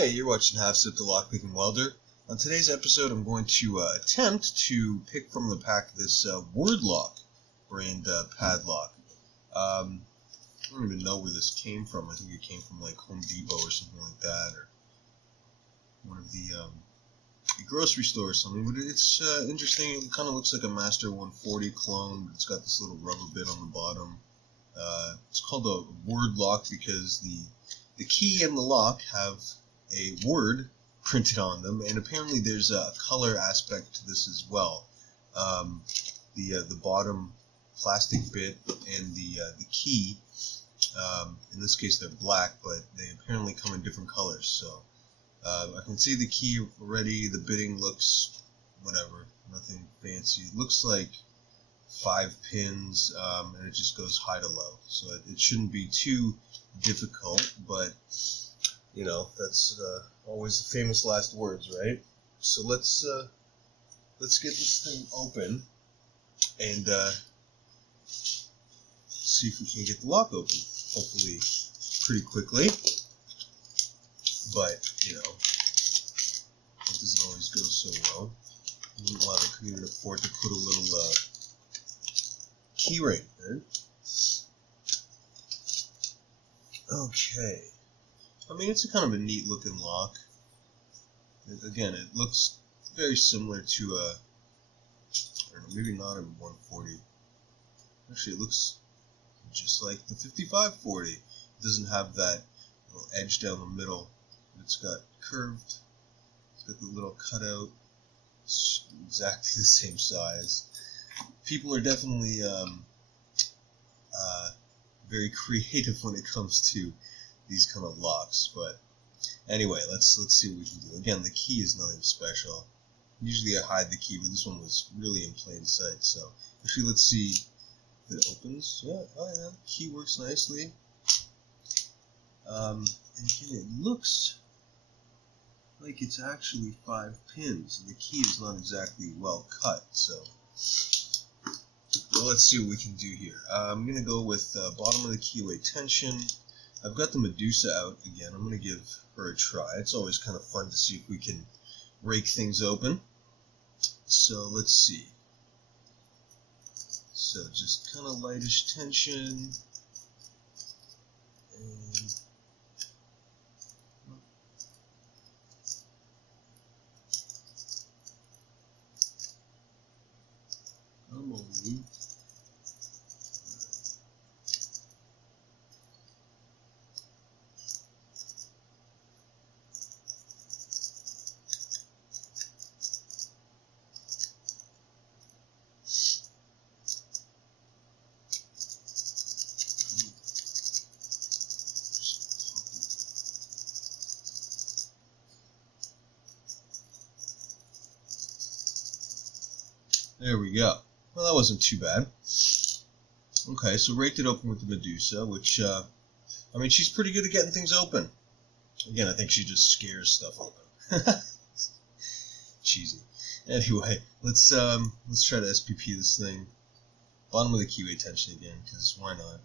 Hey, you're watching Half Sip the Lockpicking Welder. On today's episode, I'm going to attempt to pick from the pack this Wordlock brand padlock. I don't even know where this came from. I think it came from like Home Depot or something like that, or one of the grocery store or something. But it's interesting. It kind of looks like a Master 140 clone, but it's got this little rubber bit on the bottom. It's called a Wordlock because the key and the lock have a word printed on them, and apparently there's a color aspect to this as well. The bottom plastic bit and the key, in this case they're black, but they apparently come in different colors. So I can see the key already. The bitting looks whatever, nothing fancy. It looks like 5 pins, and it just goes high to low, so it shouldn't be too difficult, but you know, that's always the famous last words, right? So let's get this thing open and see if we can get the lock open. Hopefully pretty quickly, but you know, it doesn't always go so well. Meanwhile, I couldn't even afford to put a little key ring there. Okay. I mean, it's a kind of a neat looking lock. Again, it looks very similar to a, I don't know, maybe not a 140. Actually, it looks just like the 5540. It doesn't have that little edge down the middle. It's got curved. It's got the little cutout. It's exactly the same size. People are definitely very creative when it comes to these kind of locks, but anyway, let's see what we can do. Again, the key is nothing special. Usually I hide the key, but this one was really in plain sight. So actually, let's see if it opens. Yeah, oh yeah, the key works nicely. And again, it looks like it's actually 5 pins. The key is not exactly well cut, so well, let's see what we can do here. I'm gonna go with bottom of the keyway tension. I've got the Medusa out again. I'm going to give her a try. It's always kind of fun to see if we can rake things open. So let's see. So just kind of lightish tension. And come on, me. There we go. Well, that wasn't too bad. Okay, so raked it open with the Medusa, which, I mean, she's pretty good at getting things open. Again, I think she just scares stuff open. Cheesy. Anyway, let's try to SPP this thing. Bottom of the keyway tension again, because why not?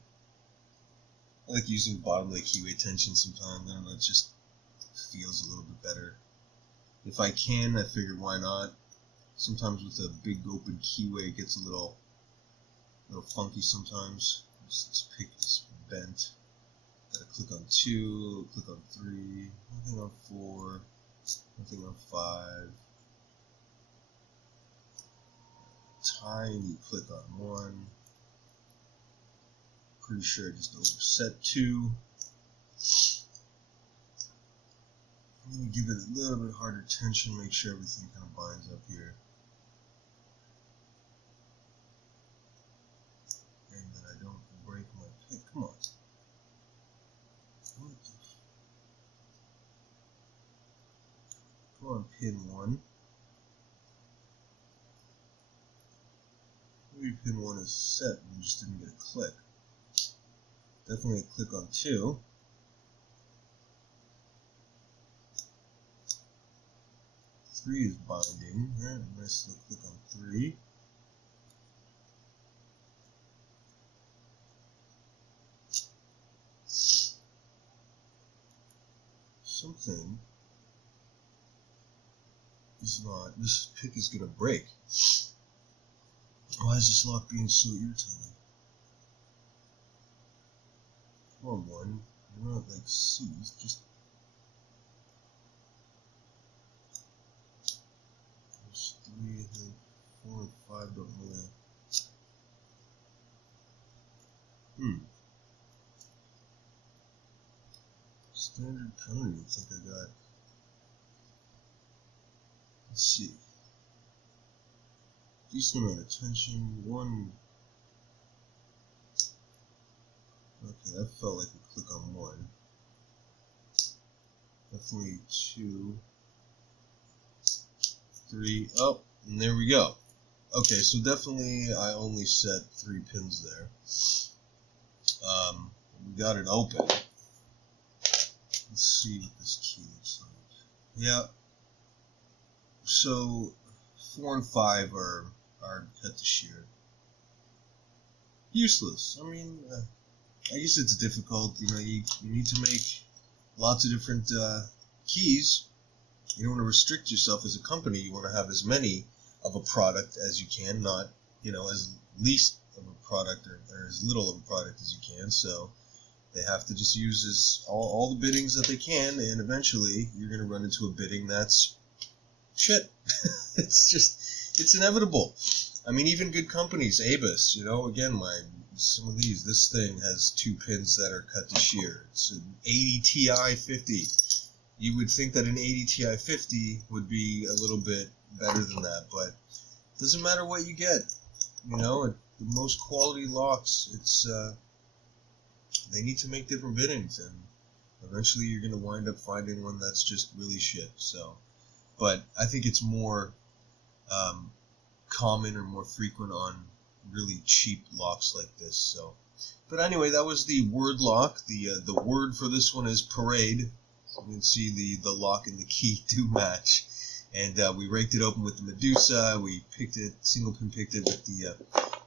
I like using bottom of the keyway tension sometimes. I don't know, it just feels a little bit better. If I can, I figure why not. Sometimes with a big open keyway, it gets a little funky sometimes. This pick is bent. Gotta click on 2, click on 3, nothing on 4, nothing on 5. Tiny click on 1. Pretty sure I just overset 2. I'm gonna give it a little bit harder tension, make sure everything kind of binds up here. And that I don't break my pick. Come on. What the Come on, pin 1. Maybe pin 1 is set and just didn't get a click. Definitely a click on 2. Three is binding. Alright, nice little click on 3. Something is not. This pick is gonna break. Why is this lock being so irritating? Come on, one. You're not like seized. Just. There's 3, I think 4 and 5 don't really. Standard penalty, I think I got. Let's see. Decent amount of tension. 1. Okay, that felt like a click on 1. Definitely 2. 3. Oh, and there we go. Okay, so definitely I only set 3 pins there. We got it open. Let's see what this key looks like. Yeah. So 4 and 5 are cut to shear. Useless. I mean, I guess it's difficult. You know, you need to make lots of different keys. You don't want to restrict yourself as a company. You want to have as many of a product as you can, not, you know, as least of a product or as little of a product as you can. So they have to just use all the biddings that they can, and eventually you're going to run into a bidding that's shit. It's inevitable. I mean, even good companies, Abus, you know, again, some of these, this thing has 2 pins that are cut to shear. It's an 80 Ti 50. You would think that an 80 Ti 50 would be a little bit better than that, but it doesn't matter what you get. You know, the most quality locks, it's they need to make different biddings, and eventually you're going to wind up finding one that's just really shit. So, but I think it's more common or more frequent on really cheap locks like this. So, but anyway, that was the word lock. The word for this one is parade. So you can see the lock and the key do match. And we raked it open with the Medusa. We picked it, single pin picked it with the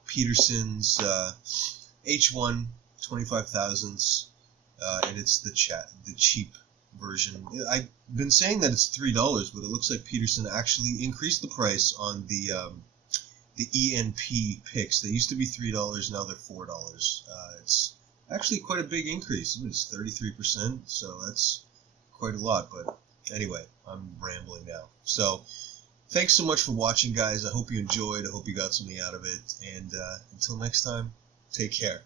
Peterson's H1 25 thousandths, and it's the cheap version. I've been saying that it's $3, but it looks like Peterson actually increased the price on the ENP picks. They used to be $3, now they're $4. It's actually quite a big increase. It's 33%, so that's quite a lot. But anyway, I'm rambling now. So thanks so much for watching, guys. I hope you enjoyed. I hope you got something out of it. And until next time, take care.